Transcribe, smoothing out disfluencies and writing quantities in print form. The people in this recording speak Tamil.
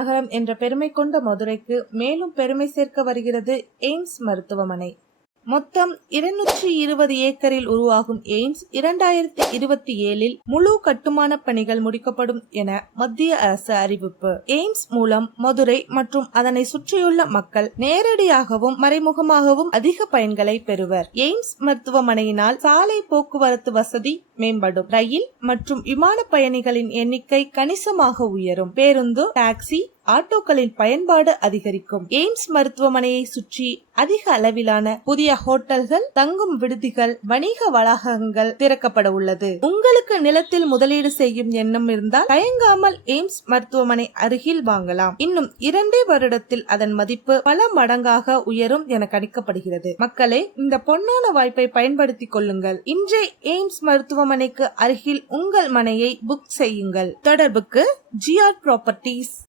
நகரம் என்ற பெருமை கொண்ட மதுரைக்கு மேலும் பெருமை சேர்க்க வருகிறது எய்ம்ஸ் மருத்துவமனை. மொத்தம் 220 ஏக்கரில் உருவாகும் எய்ம்ஸ் 2027 முழு கட்டுமான பணிகள் முடிக்கப்படும் என மத்திய அரசு அறிவிப்பு. எய்ம்ஸ் மூலம் மதுரை மற்றும் அதனை சுற்றியுள்ள மக்கள் நேரடியாகவும் மறைமுகமாகவும் அதிக பயன்களை பெறுவர். எய்ம்ஸ் மருத்துவமனையினால் சாலை போக்குவரத்து வசதி மேம்படும். ரயில் மற்றும் விமான பயணிகளின் எண்ணிக்கை கணிசமாக உயரும். பேருந்து, டாக்ஸி, ஆட்டோக்களின் பயன்பாடு அதிகரிக்கும். எய்ம்ஸ் மருத்துவமனையை சுற்றி அதிக அளவிலான புதிய ஹோட்டல்கள், தங்கும் விடுதிகள், வணிக வளாகங்கள் திறக்கப்பட உள்ளது. உங்களுக்கு நிலத்தில் முதலீடு செய்யும் எண்ணம் இருந்தால் தயங்காமல் எய்ம்ஸ் மருத்துவமனை அருகில் வாங்கலாம். இன்னும் 2 வருடத்தில் அதன் மதிப்பு பல மடங்காக உயரும் என கணிக்கப்படுகிறது. மக்களே, இந்த பொன்னான வாய்ப்பை பயன்படுத்திக் கொள்ளுங்கள். இன்றே எய்ம்ஸ் மருத்துவமனைக்கு அருகில் உங்கள் மனையை புக் செய்யுங்கள். தொடர்புக்கு GR Properties.